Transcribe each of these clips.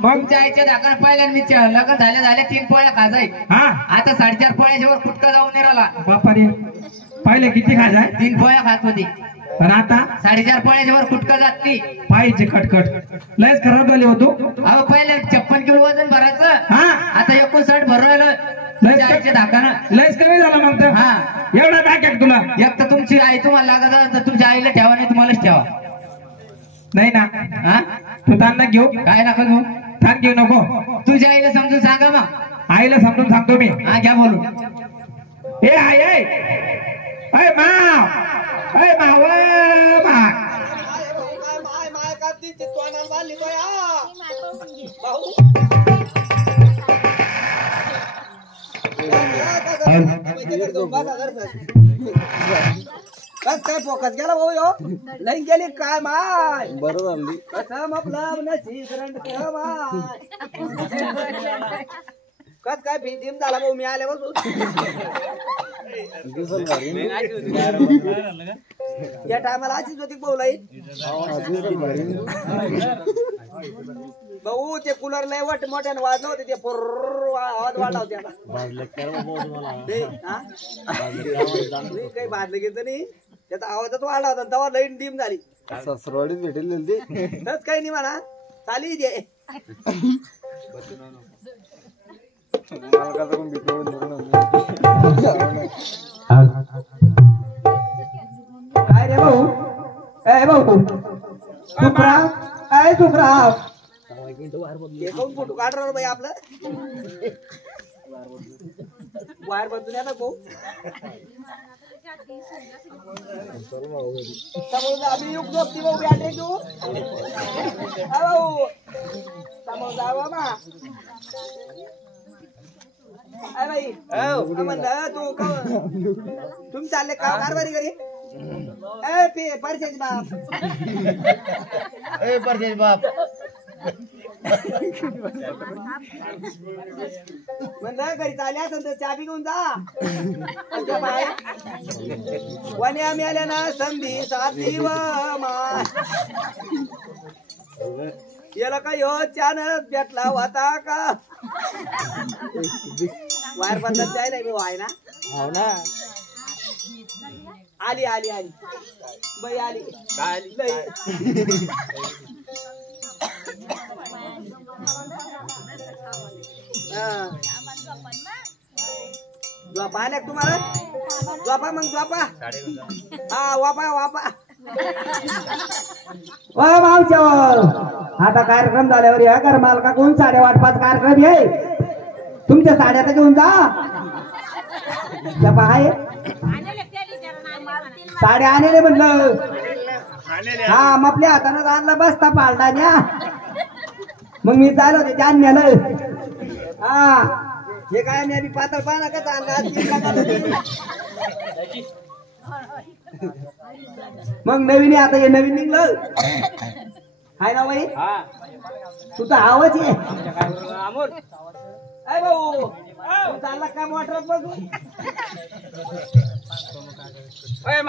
मग तुमच्या आईच्या दाखल पहिल्यांदा लग्न झाल्या 3 पोळ्या खाजाय. हा आता 4.5 पोळ्याच्या वर कुटका जाऊन नाही राहिला. बापा रे पहिले किती खाजाय? 3 पोळ्या खात होती. पण आता 4.5 पोळ्याच्या वर कुटका जात नाही. पायचे कटकट लयच खराब झाले होतो. अहो पहिले 56 किलो वजन भरायचं. हा आता 59 भरू राहिलं. तुमच्या आईच्या दाखल लयच कमी झाला मग तर. हा एवढा काय केक तुला? एक तर तुमची आई तुम्हाला लागत तर तुमच्या आईला ठेवा नाही तुम्हालाच ठेवा. नाही ना हा तू ताण घेऊ. काय नका घेऊ. ताण घेऊ नको. तुझ्या आईला समजून सांगा मग. आईला समजून सांगतो मी. हा घ्या बोलू. ए आई अय माव अय माव मा माय का ती तोंडाला वाली बया भाऊ कस काय फोकस गेला भाऊ यो लई गेली काय माय बरोबर झाली कसं आपलं नशी करंट माय कस काय फिजिम झाला भाऊ मी आल्यापासून या टायमाला अशीच होती भाऊ लाईट भाऊ ते कूलर लय वाट मोठ्याने वाजलं होते ते आवाज वाढला होता काही भाजलं घेत नाही त्याचा आवाजच वाढला होता तेव्हा लाईट डीम झाली ससरवाडीत भेटेल तस काही नाही म्हणा चाली दे काय रे भाऊ ए भाऊ सुखराव काय सुखराव फोटो काढणार बाई आपलं वायर बदलून येतात भाऊ आम्ही युग जोपती भाऊ बॅटरी घेऊ भाऊ समोर जावा मा बाई म्हणलं तू तुम्ही चालले का कारभारी घरी परशाची बाप परशाची बाप म्हणलं घरी चालले असेल तर चाबी घेऊन जा बाहेर वने आम्ही आल्या ना संधी साधी व याला काय हो चानच भेटला होता का वायर बदलत जाय नाही आहे ना हो ना आली आली आली बाई आली आली झोपा आल्या तुम्हाला झोपा मग झोपा हा वापा वापा वा मावच्यावर आता कार्यक्रम झाल्यावर या कर मालका कोण 5:30 कार्यक्रम आहे तुमच्या साड्या तर घेऊन जा आहे साड्या आणले म्हटलं हा मग आपल्या हातानं आणला बसता पाळला न्या मग मी चालू होते जान नेलं हा हे काय मी आधी पातळ पाना का मग नवीन आता हे नवीन निघलं हाय ना बाई तुझा आवाज आहे भाऊ चालला काय मोटर बघू काय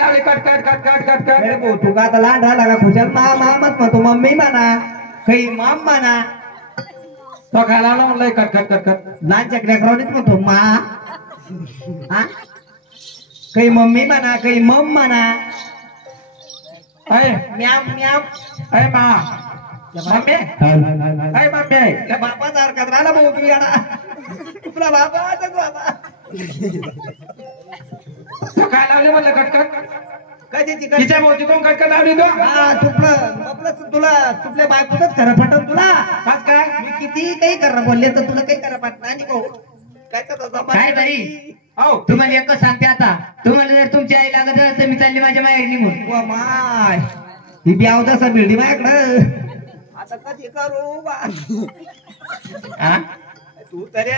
लावले cut cut cut cut cut cut भाऊ तू का आता लहान राहिला का खुशाल मामच म्हणतो मम्मी म्हणा काही माम म्हणा तो काय लावला म्हणलं कट कट कट कट लहानच्या लेकरावणीच म्हणतो मा हा काही मम्मी म्हणा काही मम म्हणा म्याम म्याम अय मा मम्मी अय मम्मी बापा सारखा राहिला भाऊ तू याडा तुला बाबा बाबा काय लावले म्हणलं कटकट कशाची तिच्या मोठी कोण कटकट लावली तो तुला तुझ्या बायकोच खरं पटल तुला बस काय मी किती काही करा बोलले तर तुला काही करा पाठ नाही भाऊ काय तरी हो तुम्हाला एकच सांगते आता तुम्हाला जर तुमची आई लागत असेल तर मी चालली माझ्या माहेर निघून माय ही ब्याव तसा बिल्डी माझ्याकडं आता कधी करू तू तरी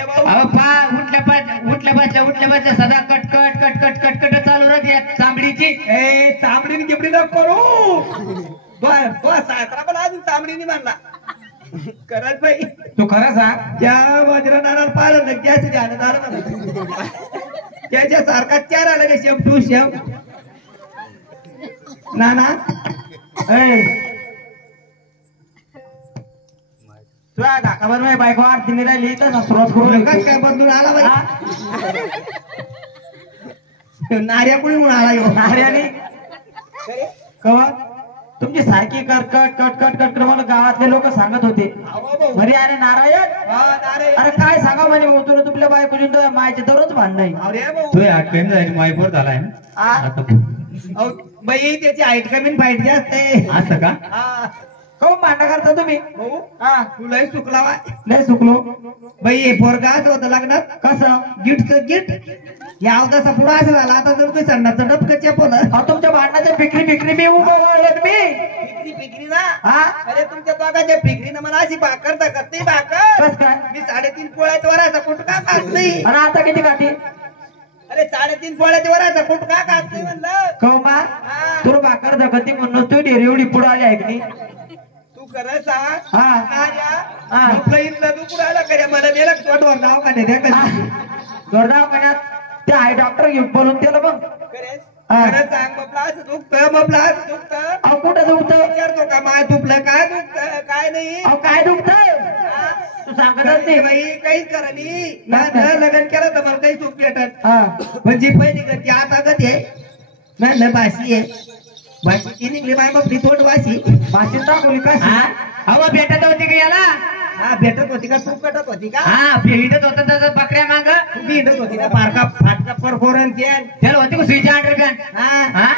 उठल्या सदा कटकट कटकट कटकट चालू राहते चांबडीची चांबडीने गिबडी न करू सासरा पण अजून चांबडीने मानला करत बाई तू खरं सांग त्या वज्र नाणार पाहिलं ना त्याच ध्यान झालं त्याच्या सारखा चार आला का शेम टू शेम नाना तुला धाकाभर माझी बायको आरतीने राहिली तर सुरुवात करू कस काय बदलून आला बाई नार्या कुणी म्हणून आला ह्यो? नार्याने कवा तुमची सारखी कटकट कटकट कटकट मला गावातले लोक सांगत होते अरे अरे नारायण अरे काय सांगा म्हणे भाऊ तुला तुमच्या बायकोची मायचे दररोज भांडण तू आठ टाइम जायची मायपोर झालाय बाई त्याची हाईट कमी फाईट जास्त आहे असं का काऊन भांडण करता तुम्ही भाऊ हा तुलाही चुकला वा नाही चुकलो बाई हे पोरगा असं होतं लग्नात कसं गिफ्टचं गिफ्ट या अवतासा पुढं असं झाला आता जर काही संडाचं डबकं चेपवलं अहो, तुमच्या भांडणाच्या फिकरी मी उभं वाढलं मी फिकरी ना हा अरे तुमच्या दोघांच्या फिकरीनं मला अशी भाकर दाखत नाही भाकर कस काय मी 3.5 पोळ्याच्या वराचा कुटका खात नाही आणि आता किती काठी अरे 3.5 पोळ्याच्या वराचा कुटका खात नाही म्हणलं कौमा तुला भाकर धकती म्हणून तू डेरी एवढी पुढे आली आहे की नाही तू खरं सांग हा हा इथलं तू कुठं आला करे मला नेलं तोंडवर नाव का नाही जोरदार पाण्यात ते आहे डॉक्टर घेऊन बोलून त्याला मग खरं सांग मपला असं दुखतं अहो कुठं दुखत विचारतो का माय तुपलं काय दुखतं काय नाही अहो काय दुखत तू सांगतच नाही बाई काहीच करा नाही लग्न केलं तर मला काही सुख भेटत हा म्हणजे पहिली गती आता गती आहे म्हणलं भाशी आहे भाशीची निघली माय बापली तोंड वाशी भाषेत दाखवली का अहो भेटत होती का याला हा भेटत होती का तू कटत होती का हा भेटत होता त्याचा बकऱ्या माग तू भेटत होती का फारका फाटका परफोरन त्याला होती का सुईच्या अंडरपॅन्ट हा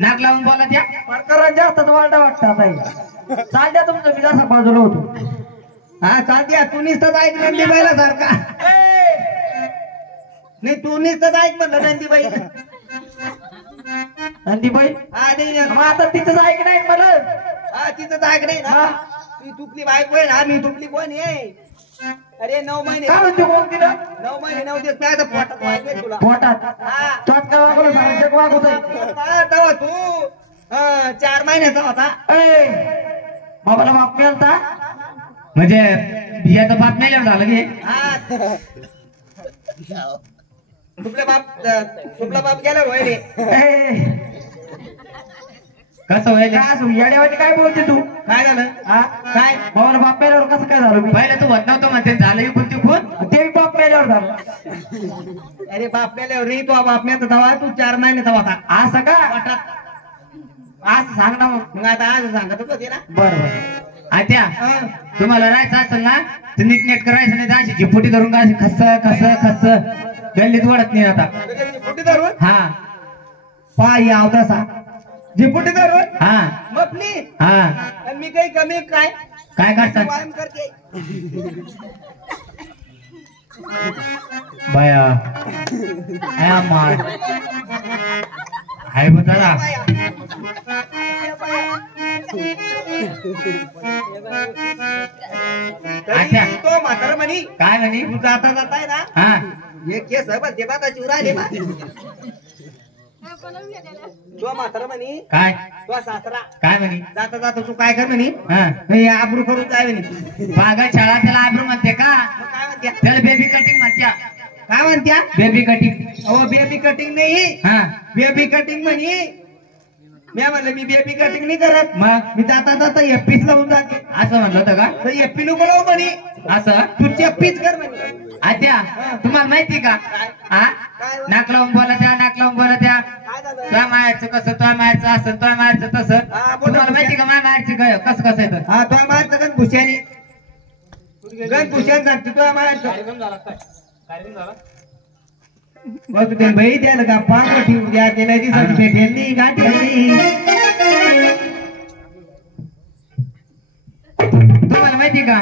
नाक लावून बोला त्या परकरांत जास्त वाटा वाटतात आई चालत्या तुमचं मी जसा बाजूला होतो हा चालत्या तू नुसतंच ऐक नंदीबाईला सारखा नाही तू नुसतंच ऐक म्हणलं नंदीबाई नंदीबाई हा नाही मग आता तिथंच ऐक नाही मला हा तिथंच ऐक नाही ना ती तुपली बायको आहे ना मी तुपली कोण आहे अरे 9 महिने काय म्हणते कोण तिला 9 महिने 9 दिवस काय पोटात व्हायचंय तुला पोटात हा तोच काय वागलो सांगते वागवत तेव्हा तू 4 महिन्याचा होता बाबाला बाप मिळता म्हणजे बियाचा बाप मेल्यावर झालं की हा तुपला बाप गेला होय रे कसं व्हायला काय असं येड्यावानी काय बोलते तू काय झालं हा काय बाबाला बाप मेल्यावर कसं काय झालं मी पहिला तू होत नव्हतं म्हणते झालं इकून तिकून ते बी बाप मेल्यावर झालं अरे बाप मेल्यावर रे तो बाप मेचा दवा तू 4 महिन्याचा होता असं का पोटात असं सांग ना मग आता आज सांगत होते ना बरं बरं आत्या तुम्हाला राहायचं असेल ना तर नीटनेट करायचं नाही तर अशी झिपुटी धरून का खस गल्लीत वाढत नाही आता झिपुटी धरून हा पाय अवतासा झिपुटी धरून हा मपली हा आणि मी काही कमी काय काय करतात व्यायाम करते बाया मार हाय बघा अच्छा. तो म्हातार म्हणी काय म्हणे तू जाता जाताय ना हा हे केस ते बाताची उराले मा तो म्हातार म्हणी काय तो सासरा काय म्हणे जाता जाता तू काय कर म्हणी हा हे आबरू करून जाय म्हणी बागा शाळा त्याला आब्रू म्हणते का मग काय म्हणत्या त्याला बेबी कटिंग म्हणत्या काय म्हणत्या बेबी कटिंग हो बेबी कटिंग नाही हा बेबी कटिंग म्हणी मी म्हणलं मी बेबी कटिंग नाही करत मग मी जाता जाता एपीच लावून जाते असं म्हणलं होतं का तर एपी नको लावू म्हणे असं तू चेपीच कर म्हणे आत्या तुम्हाला माहिती का हा काय? नाक लावून बोला त्या काय झालं तुझ्या मायाचं कसं तुझ्या मायाचं असं तुझ्या मायाचं तसं हा, बोला. तुम्हाला माहिती का माझ्या मायाची काय कसं कसं येतं हा तो मारत गण भुशानी गण भुशान सांगते तो मारत बघ ते बाई द्यायला का पांग ठेवून द्या त्याला दिवसाची भेटेल नाही गाठी तुम्हाला माहिती का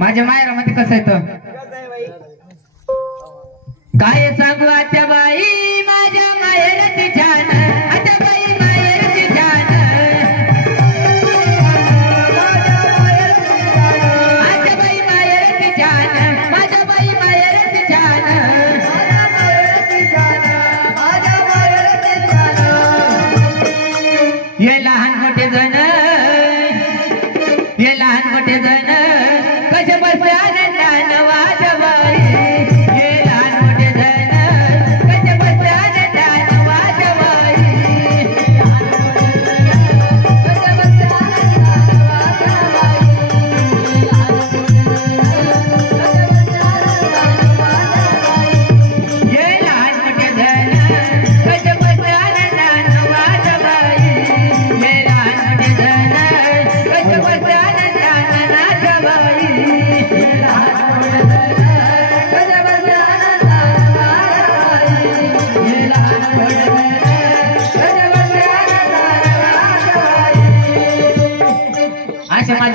माझ्या मायरामध्ये कसं येतं काय सांगू आत्या बाई माझ्या माहेरची जान आत्या बाई माहेरची जान आत्या बाई माहेरची जान माझ्या बाई माहेरची जान ये लहान मोठे जण कसे बसले आनंदानं वाजवाई ये लहान मोठे जण कसे बसले आनंदानं वाजवाई कसे बसले आनंदानं वाजवाई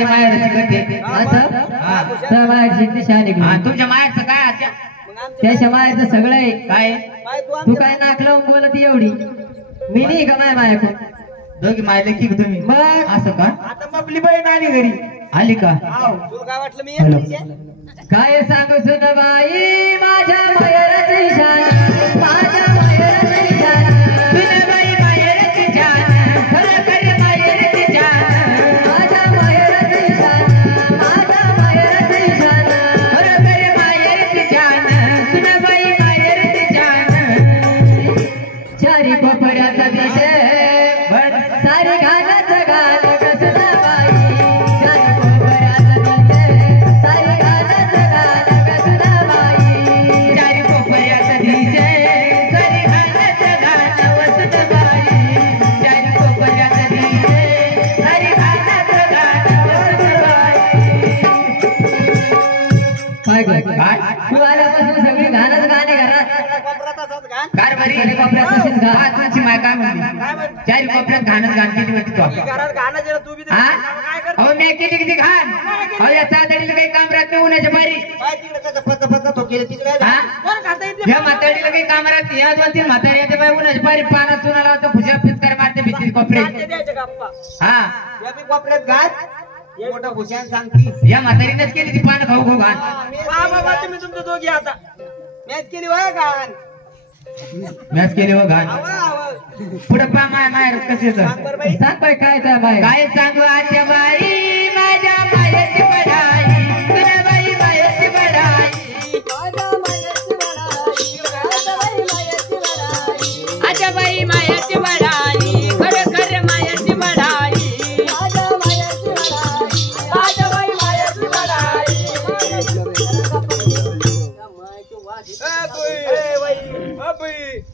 माहेरची करते असं हा तर माहेरची दिशा निघली तुमच्या मायाचं काय आत्या त्याच्या माहेरचं सगळं आहे काय तू काय नाक लावून बोलत एवढी मी नाही का माय मायाकडून दोघी मायले की तुम्ही मग असं का आता मपली बहीण आली घरी आली का तुला काय वाटलं मी हॅलो. काय सांगू सुन बाई माझ्या माहेरची शान माझ्या माहेरची शान सुनबाई माहेरची शान खरखर माहेरची शान माझ्या माहेरची शान माझ्या माहेरची शान खरखर माहेरची शान सुनबाई माहेरची शान चारी कोपऱ्याचा देश सारी घालत घाल कसला बाई चारी कोपऱ्याचा देश सारी घालत घाल कसला बाई चारी कोपऱ्याचा देश सारी घालत घाल वसत बाई चारी कोपऱ्याचा देश सारी घालत घाल वसत बाई काय तू आल्यापासून सगळी घाणच गाणे घरात कारभारी कोपऱ्यात तशीच घाण तुमची माय काय म्हणते चारी कोपऱ्यात घाणच घाण केली होती तू अहो मी केली किती घाण अहो या चादडीला काही काम राहत नाही उन्हाच्या बारी या म्हातारीला काही काम राहत या 2-3 म्हातारी येते बाई उन्हाच्या बारी पानात चुना लावतो खुशा फिचकार मारते भीती कोपऱ्यात हा कोपऱ्यात घात मोठा भूषण सांगती या म्हातारीनेच केली ती पानं खाऊ खाऊ घाण तुम्ही तुमच्या दोघी आता मॅच केली वय घाण मॅच केली हो घाण पुढे पा माय माय कसे सांग बाई काय काय सांगू आजच्या बाई माझ्या मायेची बढाई तुझ्या बाई मायेची बढाई आजच्या बाई मायेची बढाई खरं खरं मायेची बढाई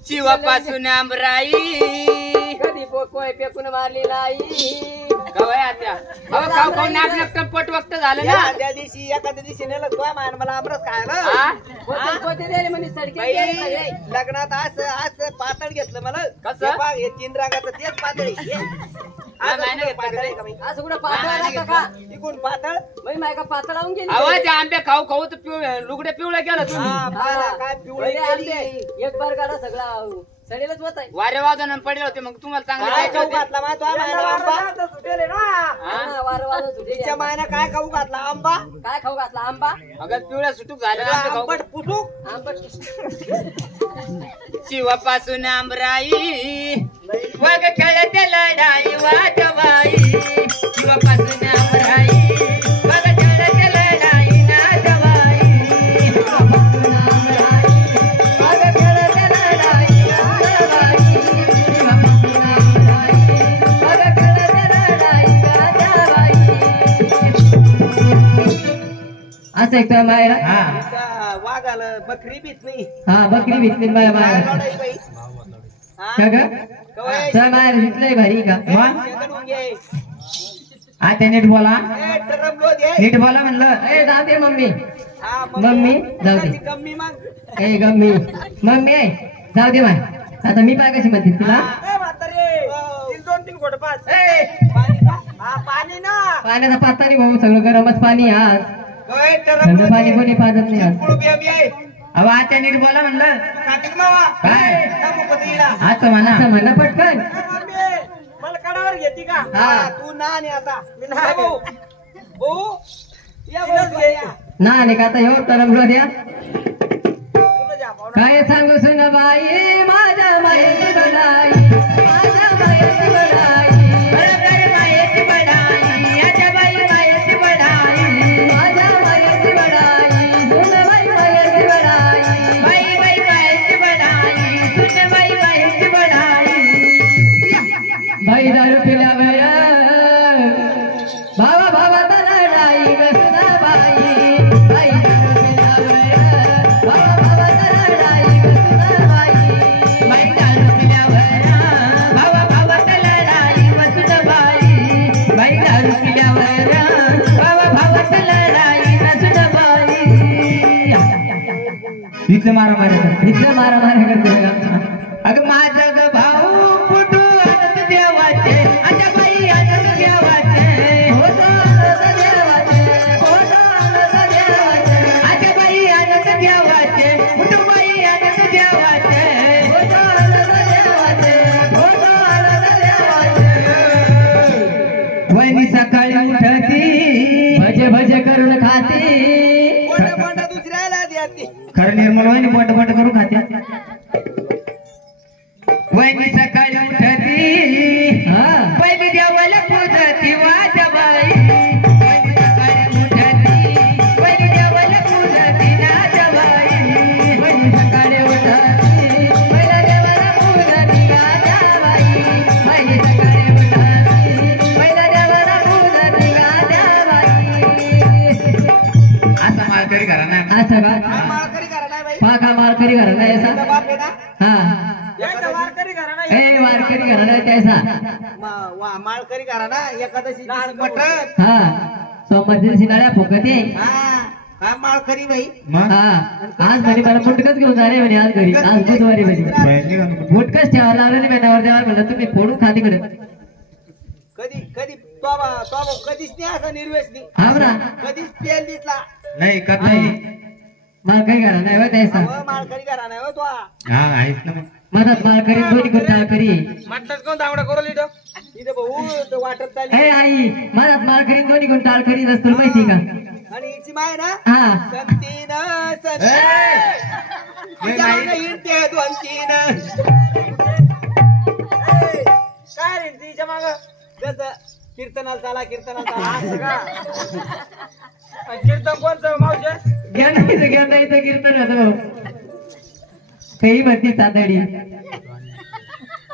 शिवापासून आमराई कधी पोकोय पेकून मारली नाही कवय आता अहो खाऊ खाऊ नाक नक्कम पट वक्त झालं ना त्या दिवशी एखाद्या दिवशी नेलं तो मान मला आमरस खायला लग्नात असं पातळ घेतलं मला कसं? हे 3 रंगाचं तेच पातळी असं कुठं पातळ इकडून पातळ पातळ लावून गेली आवाज आंबे खाऊ खाऊ तर लुगडे पिवळा गेला काय पिवळे एक बार काढा सगळा सडेलच होत आहे वारे वाजून पडले होते मग तुम्हाला काय खाऊ चांगलं घातला मा तो आंबा सुटेले ना वारे वाजून तिच्या मायना काय खाऊ घातला आंबा काय खाऊ घातला आंबा अगं पिवळ्या सुटूक झाल्या आंबट पुसूक आंबट शिवापासून आमराई वग खेळत लढाई वाटवाई शिवापासून आमराई वग खेळत लढाई नाटवाई शिवापासून आमराई वग खेळत लढाई नाटवाई शिवापासून आमराई वग खेळत लढाई नाटवाई असं एक मायरा हा वाघाला बकरी बीत नाही हा बकरी भिजली माझ्या माया लढाई बाई का ग माया भिजलंय भारी का आता नीट बोला नीट बोला म्हणलं ए जाऊ दे मम्मी मम्मी जाऊ दे कमी मग ए गम्मी मम्मी आहे जाऊ दे माय आता मी पाय कशी म्हणते तुला पाणी ना पाण्याचा पाता नाही भाऊ सगळं गरमच पाणी आज थंड पाणी कोणी पाजत नाही आज अहो आता नीट बोला म्हणलं काय असं म्हणा पटकन मला कडावर घेते का हा. तू ना आणि आता मी ना भाऊ ना नाही का आता एवढं तरंगलो द्या काय सांगू सुन बाई माझ्या मायेची बढाई माझ्या मायेची बढाई बरोबर मायेची बढाई आजा बाई मायेची बढाई माझ्या मायेची बढाई सुन बाई मायेची बढाई बाई बाई मायेची बढाई सुन बाई मायेची बढाई बाई दारू पिल्यावर भावा भावाचा लढाई कसला बाई बाई दारू पिल्यावर भावा भावाचा लढाई कसला बाई बाई दारू पिल्यावर भावा भावाचा लढाई कसला बाई बाई दारू पिल्यावर भावा भावाचा लढाई कसला बाई इथलं मारा मारा करते अगं माझं ग भाऊ कुठू आनंद देवाचे आता बाई आनंद देवाचे हो तो आनंद करून खाते मोठ्या मोठ्या दुसऱ्याला द्या ती. खरं निर्मल वहिनी बोट बोट करून खात्या. वहिनी सकाळी उठती हा पहिली देवाला पूजती वाजबाई. वहिनी सकाळी उठती पहिली देवाला पूजती नाजबाई. वहिनी सकाळी उठती पहिल्या देवाला पूजती गाद्याबाई. वहिनी सकाळी उठती पहिल्या देवाला पूजती गाद्याबाई. असा माळकरी घराणा आहे. असं का माळकरी करा नाही बाई. पाका माळकरी घराणा आहे तुझा असा. बाप आहे ना? हा एका माळकरी करा ना. ए वारकरी घराणा आहे त्याचा. माळकरी करा ना. एकादशी मटण. हा सोमवारच्या दिवशी नळ्या फुकते. हा काय माळकरी बाई. मग हा आज म्हणे मला मुटकच घेऊन जा रे म्हणे आज घरी. आज बुधवारी म्हणे मुटकच ठेवायला लावलं नाही नवर देवाला म्हणलं तुम्ही फोडून खा तिकडे. कधी कधी कधीच नाही असा निर्वेश नाही. हा बरा कधीच तेल दिसला. नाही का नाही. मला काही घरा नाही बा त्याचा. माळकरी करा नाही हो तो. हा आहेच ना मग. मदत माळ करी दोन्ही गुंताळ करी. म्हटलंच कोण दावडा करू इथं इथं भाऊ तो वाटत चालली. हे आई मदत माळ करी दोन्ही गुंताळ करी असतो माहिती का. आणि हिची माय ना हा संतीन हिंडते 2-3. काय रे तिच्या माग जसं कीर्तनाला चाला असं का. कीर्तन कोणचं मावशे. घ्या नाही तर कीर्तन होतं भाऊ. काही म्हणती तातडी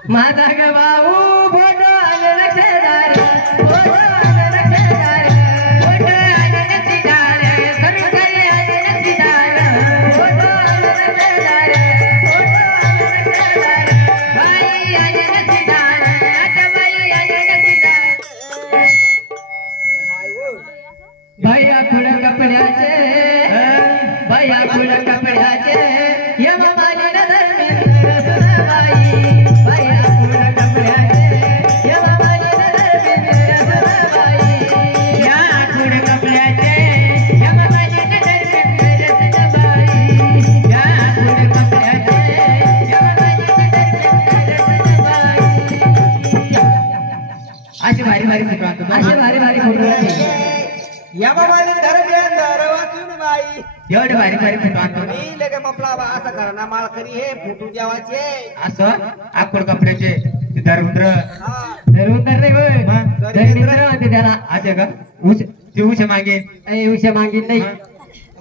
माझा ग भाऊ बोट आलं लक्षदार. बोट आलं लक्षदार. बोट आलं लक्षदार. खरं काही आलं लक्षदार. बोट आलं लक्षदार. बोट आलं लक्षदार. बाई आलं लक्षदार. आता बाई आलं लक्षदार. बाया खुड कपड्याचे बाया खुड कपड्याचे यम मालिन धर्मेंद्र सुनबाई. बाया खुड कपड्याचे यम मालिन धर्मेंद्र सुनबाई. या खुड कपड्याचे यम मालिन धर्मेंद्र सुनबाई. या खुड कपड्याचे यम मालिन धर्मेंद्र सुनबाई. अशी भारी भारी फोटो आणतो. असे भारी भारी फोटो या बाबाने धर्मेंद्र वाचून बाई. एवढे भारी भारी फोटो आणतो. मी लगे मपला असं करा ना माळकरी हे फुटू देवाचे. असं आकोड कपड्याचे ते धर्मेंद्र. हा धर्मेंद्र नाही होय. मग? धर्मेंद्र म्हणते त्याला. आहे का उश ते उश मागे ए उषा मागीन नाही.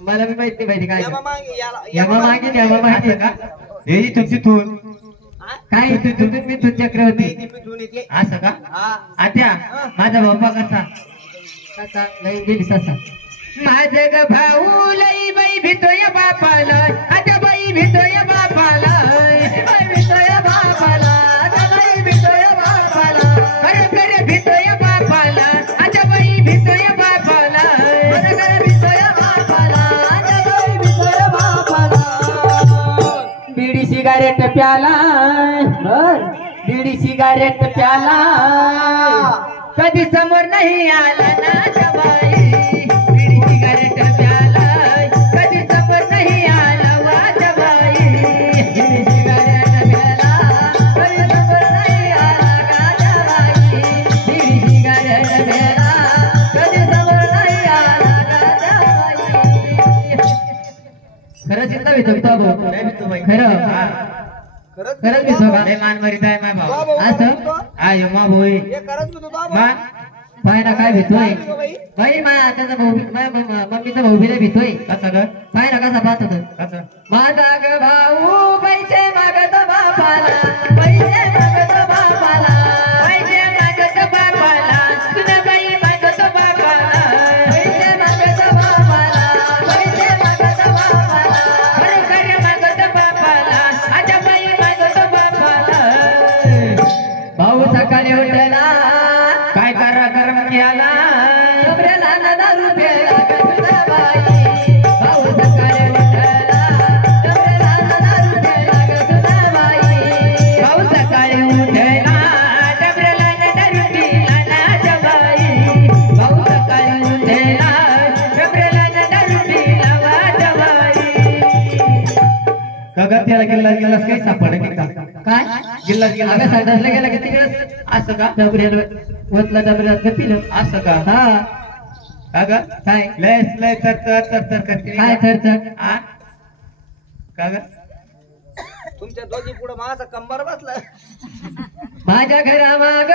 मला बी माहिती माहिती काय यमा मागे याला यमा मागीन यमा मागीन असं का. हे इथून तिथून हा? काय इथून मी तू चक्रवर्ती. ती पिठून येते. असं का. हा आत्या माझा बाप्पा कसा. कसा लई गेली तसा. माझ ग भाऊ लई बाई भितोय बापाला. आता बाई भितोय बापाला. बाई भितोय बापाला. आता बाई भितोय बापाला. खरं खरं भितोय बापाला. आता बाई भितोय बापाला. बरं बरं भितोय बापाला. आता बाई भितोय बापाला. बीडी सिगारेट प्याला. बीडी सिगारेट प्याला. कधी समोर नाही आला ना जबाई. बिडी सिगारेट प्याला. कधी समोर नाही आला वाजबाई. बीडी सिगारेट प्याला. कधी समोर नाही आला गाजाबाई. बीडी सिगारेट प्याला. कधी समोर नाही आला गाजाबाई. खरं चिंता भीतो भाऊ. नाही भितो बाई. खरं हा. खरंच भीतो का. लय मान मरीत आहे मा भाऊ. असं आय मा भाऊ हे करत मी तुझा मान पायना काय भीतोय. बाई. बाई त्याचा भाऊ मम्मीचा भाऊ बिला भीतोय. कसं ग पायना कसा पाहत होत. कसं. माझा ग भाऊ पैसे मागत बापाला. पैसे मागत बापाला. पैसे मागत बापाला. तुला बाई मागत बापाला. पैसे मागत बापाला. पैसे मागत बापाला. खरं खरं मागत बापाला. आता बाई मागत बापाला. भाऊ सकाळी उठला. काय करा करम केला. डबऱ्याला दारू प्यायला गंगा बाई. भाऊ सकाळी उठला. डबऱ्याला दारू प्यायला गंगा बाई. भाऊ सकाळी उठला. डबऱ्याला दारू पिला नाजबाई. भाऊ सकाळी उठला. डबऱ्याला दारू पिला वाजबाई. काका त्याला गिल्लास काही सापडले का. काय गिल्लास अगं संडासला गेला की तिकडे असं का. डबऱ्याला वतला डबऱ्यात पिलं. असं का. हा का ग काय लय लय तर करते काय थरथर हा का ग तुमच्या दोघी पुढे माझा कंबर बसला. माझ्या घरा माग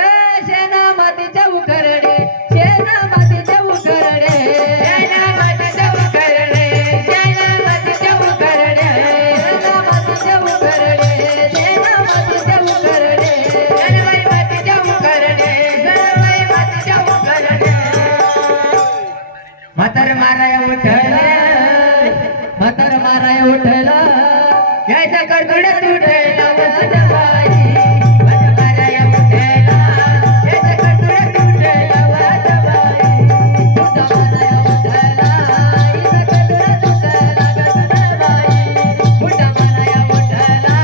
शेणा मातीच्या उकरडे शेणा मातीच्या उकरडे शेणा मातीच्या उकरडे शेणा मातीच्या उकरडे शेणा मातीच्या उकरडे शेणा मातीच्या उकरडे शेणबाई मातीच्या उकरडे शेणबाई मातीच्या उकरडे म्हातार माराय उठला म्हातार माराय उठला याच्या कडकडे तुटला वाजबाई वाजबाई उठला याच्या कडकडे तुटला वाजबाई उठला उठला याच्या कडकडे तुटला गजबाई उठला उठला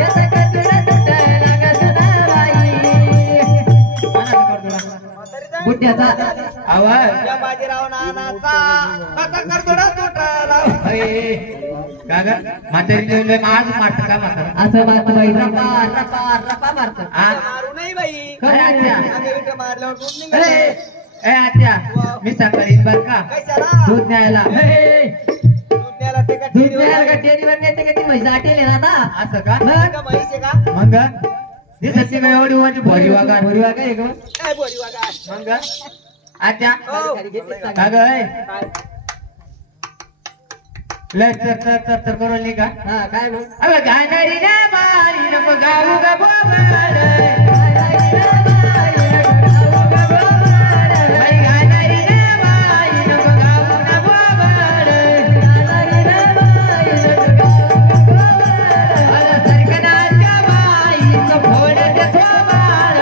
याच्या कडकडे तुटला गजबाई बुट्ट्याचा आवाज या बाजीराव नानाचा आता करतोडा तुटला. का ग म्हातारी जेवण आज मारत का म्हातारा असं मारतं बाई रपा रपा रपा मारतं मारू नाही बाई. खरं आत्या मागे विटे मारल्यावर दूध ए निघाले. ए आत्या मी सांगेन बर का कशाला दूध न्यायला दूध न्यायला ते का दूध प्यायला का टेरीवर नेते का ती म्हैस आटेल आहे ना आता असं का का म्हैस आहे का? मग दिसते का एवढी माझी भोरी वागा भोरी वागा आहे का काय बोली वागा? मग आत्या हो. का ग काय? लय तर करून नाही का हा काय मग अगं गाणारी ना बाई नको गाऊ ग बोबाड गाणारी ना बाई नको गाऊ ग बोबाड अगं सरकनाच्या बाईचं फोडत थोबाड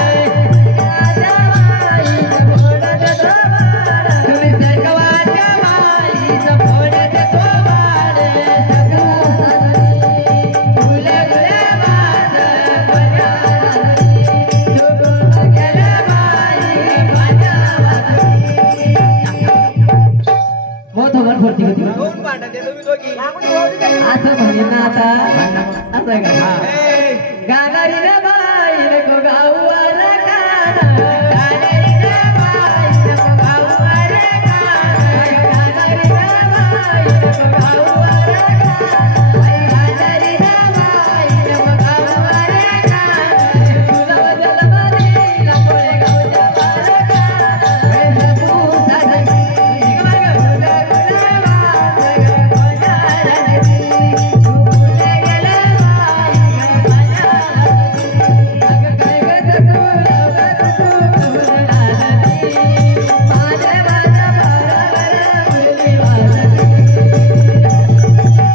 तुम्ही सरकवाच्या बाईचं फोडत थोबाड दोन भांडा दे तुम्ही दोघी. असं म्हणेन ना आता असं आहे का ए, गाणारी रे बाई नको गाऊ आला गाणारी रे बाई नको गाऊ आला गाणारी रे बाई नको गाऊ आला गाणारी रे बाई नको गाऊ आला तुला जलमदी लपोळे गाऊच्या बाळका हे सबू साजनी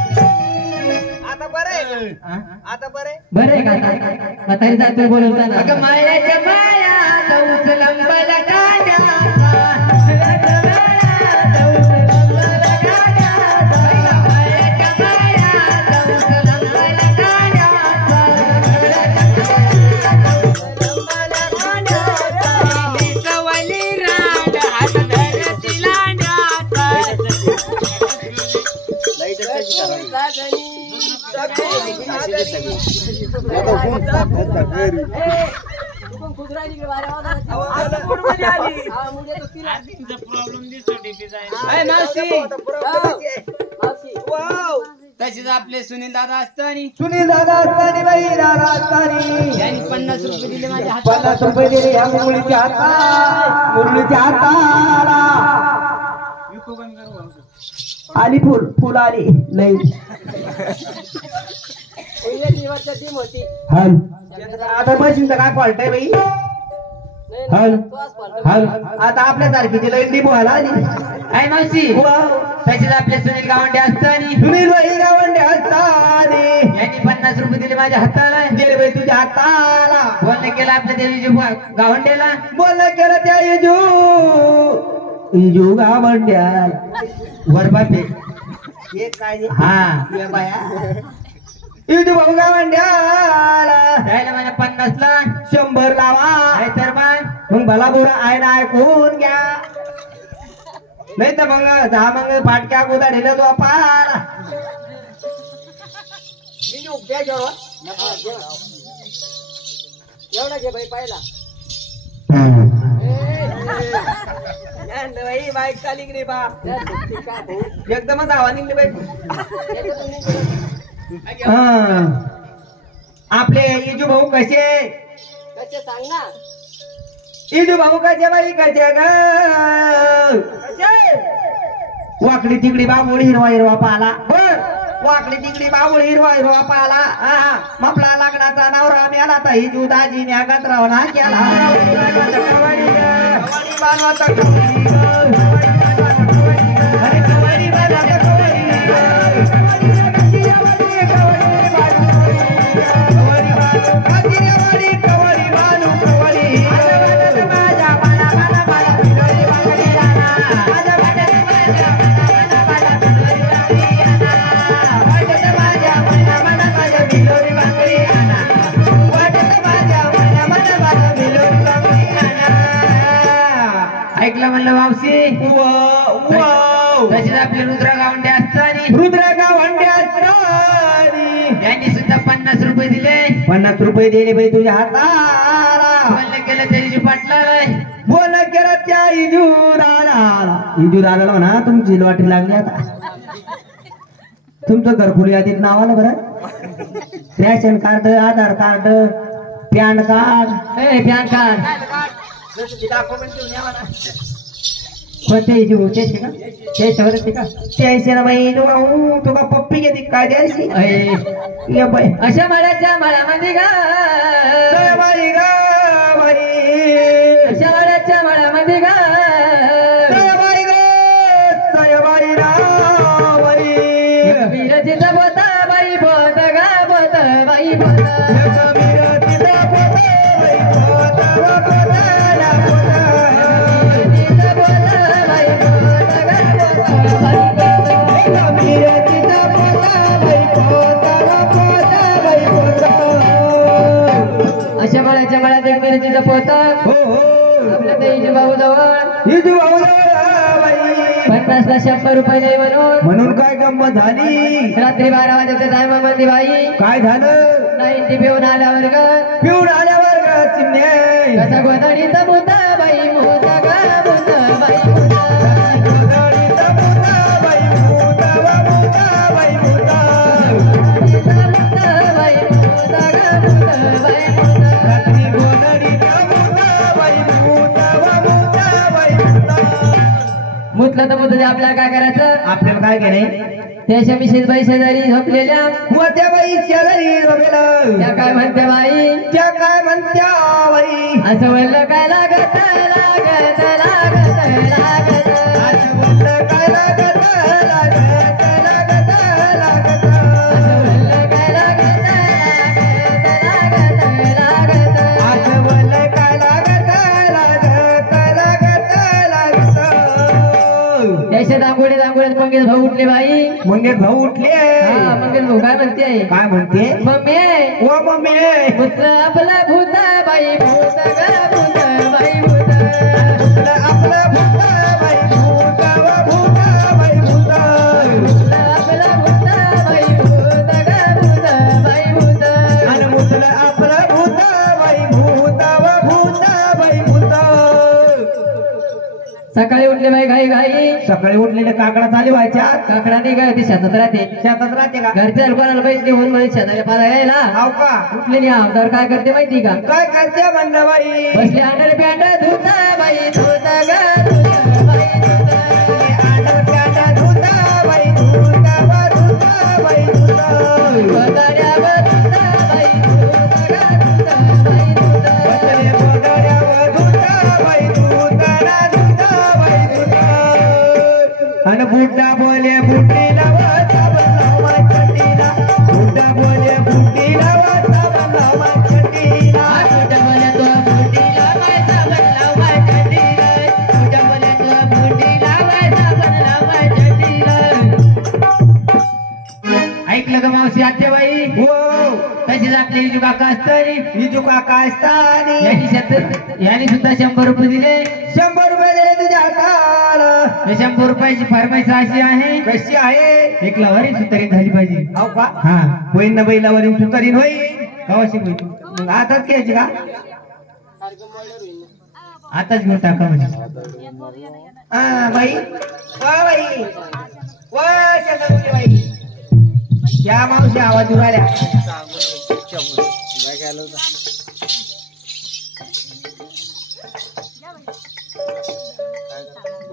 आता बरं आहे का? आता बरं आहे? बरे का म्हातारी जातो बोलवताना अगं मायाच्या माया गौच लंबल गाड्या तसेच आपले सुनील दादा असतानी सुनील दादा असतानी बाई दादा असतानी यांनी 50 रुपये दिले माझ्या हातात 50 रुपये दिले ह्या मुरळीच्या हाताला आली फुल आली लई हल आता मशीनचं काय फॉल्ट आहे बाई हल हल आता आपल्या तारखेची लाईन डिपो आला आली काय मावशी तसेच आपले सुनील गावंडे असतानी सुनील बाई गावंडे असतानी यांनी 50 रुपये दिले माझ्या हाताला गेले बाई तुझ्या हाताला बोलणं केलं आपल्या देवीची गावंडेला बोलणं केलं त्या इजू गावंड्या वरबापे हे काय हा बाया इजू भाऊ गावंड्याला द्यायला माझ्या 50 ला 100 लावा काय तर मग भला बुरा आहे ना ऐकून घ्या नाही तर मग फाटक्या गोदा ढिला तो पाला एवढा घे बाई पाहिला बाई बाईक चाली की नाही बा एकदमच हवा निघली बाई आपले इजू भाऊ कसे कसे सांग ना इजू भाऊ कसे बाई कसे ग वाकडी तिकडी बाबुळ हिरवा हिरवा पाला बर वाकडी तिकडी बाबुळ हिरवा हिरवा पाला मपला लग्नाचा नवरा मेला तर इजू दाजी न्यागात रावणा केला अरे कवडी बाजात ऐकलं म्हणलं मावशी तसेच आपले रुद्र गावंडे असताना यांनी सुद्धा 50 रुपये दिले 50 रुपये दिले बाई तुझ्या हाताला बोलणं केलं तरी पाटला बोलणं केलं त्या इजूराला म्हणा तुमची लॉटरी लागली आता तुमचं घरकुल यादीत नाव आलं बरं ration card Aadhaar card PAN card PAN card कोणत्या इजू त्याचे का त्याच्यावरच का त्याचे ना बाई तुका पप्पी घेते काय द्यायची बाई अशा मळ्याच्या मळ्यामध्ये गा बाई गा बाई अशा मळ्याच्या मळ्यामध्ये गा बाई गा बाई रावरी विरतीचा बोता बाई बोत गा बोत बाई बोत अशा मळ्याच्या मळ्यात एक मिरचीचा पोता आपल्या ताईच्या भाऊ जवळ 50ला 100 रुपये नाही म्हणून काय गंमत झाली रात्री 12 वाजेच्या टायमामध्ये बाई काय झालं 90 पिऊन आल्यावर ग पिऊन आल्यावर का चिमणे कसा गोधडीचा मुद्दा बाई मुद्दा गा मुद्दा बाई मुतलं तर मुद्दा आपल्याला काय करायचं आपल्याला काय केलंय त्याच्या मिसेस बाई शेजारी झोपलेल्या मोठ्या बाई शेजारी रमेलं त्या काय म्हणते बाई त्या काय म्हणत्या बाई असं म्हणलं काय लागत लागत लागत लागत असं म्हणलं काय लागत लागत लागत लागत असं म्हणलं काय लागत लागत लागत लागत असं म्हणलं काय लागत लागत लागत लागत त्याच्या दांगोड्यात मंगेश भाऊ उठले बाई मंगेश भाऊ उठले हा मंगेश भाऊ काय म्हणते काय म्हणते मम्मी ओ मम्मी पुत्र आपला भूत बाई भूत ग भूत बाई भूत आपला भूत बाई भूत भूत बाई भूत आपला भूत बाई भूत ग भूत बाई भूत आणि मुतलं आपलं भूत बाई भूत भूत बाई भूत सकाळी उठले बाई घाई घाई सकाळी उठलेल्या काकडा चालू व्हायच्या काकडा नाही काय ती शेतात राहते शेतात राहते का घरच्या लोकांना पैसे होऊन म्हणजे शेताला पाला यायला हाव का उठलेली आमदार काय करते माहिती का काय करते म्हणलं बाई बसले अंडर पॅन्ट धुता बाई धुता ग धुता बाई धुता आडव त्याला धुता बाई धुता धुता बाई धुता गोदाड्यावर धुता बाई धुता ग धुता बाई धुता बसले गोदाड्यावर धुता बाई धुता धुता बाई धुता आणि बुड्डा बोले बुड्डीला वाचा चड्डीला बुड्डा बोले बुड्डीला वाचा चड्डीला कुठं बोले तो बुडीला वाचा बनला वाटडीला कुठं बोले तो बुडीला वाचा बनला वाटडीला ऐकलं का मावशी आत्याबाई हो तशीच आपली विजू काका असतानी विजू काका असतानी यांनी सुद्धा 100 रुपये दिले 100 रुपये दिले तुझ्या हाताला 100 रुपयाची फरमाईश अशी आहे कशी आहे एक लवारी सुतारी झाली पाहिजे हो का हा होईन ना बाई लवारी सुतारीन होईल कवाशी बोलतो मग आताच घ्यायची का आताच घेऊन टाका म्हणे हा बाई वा बाई वा शेजारी बाई या मावशी आवाज येऊ राहिल्या